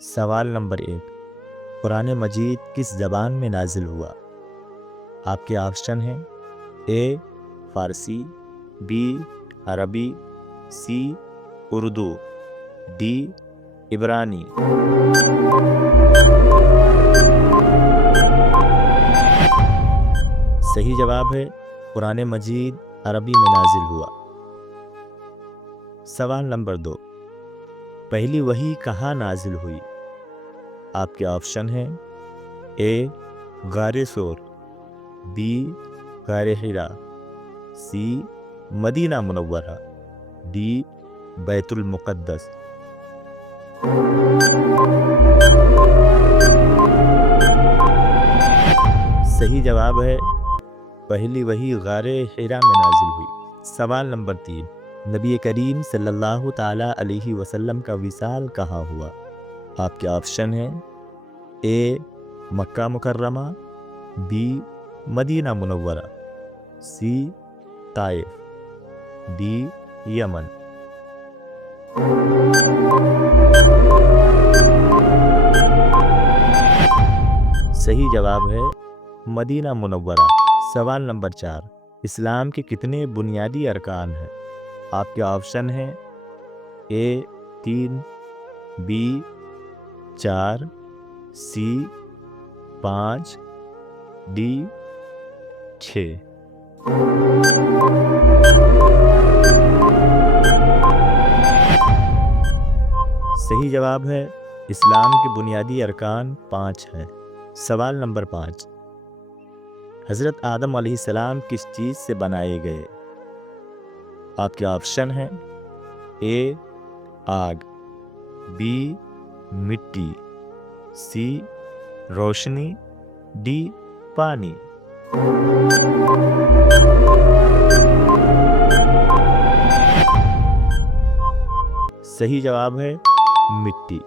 سوال نمبر 1، قرآن مجید کس زبان میں نازل ہوا؟ آپ کے آپشن ہیں اے فارسی، بی عربی، سی اردو، ڈی عبرانی۔ صحیح جواب ہے قرآن مجید عربی میں نازل ہوا۔ سوال نمبر 2، پہلی وحی کہاں نازل ہوئی؟ آپ کے آپشن ہیں اے غار ثور، بی غار حرا، سی مدینہ منورہ، ڈی بیت المقدس۔ صحیح جواب ہے پہلی وحی غار حرا میں نازل ہوئی۔ سوال نمبر 3، نبی کریم صلی اللہ تعالی علیہ وسلم کا وصال کہاں ہوا؟ آپ کے آپشن ہیں اے مکہ مکرمہ، بی مدینہ منورہ، سی طائف، ڈی یمن۔ صحیح جواب ہے مدینہ منورہ۔ سوال نمبر 4، اسلام کے کتنے بنیادی ارکان ہیں؟ آپ کے آپشن ہیں اے 3، بی 4، سی 5، ڈی 6۔ صحیح جواب ہے اسلام کے بنیادی ارکان 5 ہیں۔ سوال نمبر 5، حضرت آدم علیہ السلام کس چیز سے بنائے گئے؟ آپ کے آپشن ہیں اے آگ، بی مٹی، سی روشنی، ڈی پانی۔ صحیح جواب ہے مٹی۔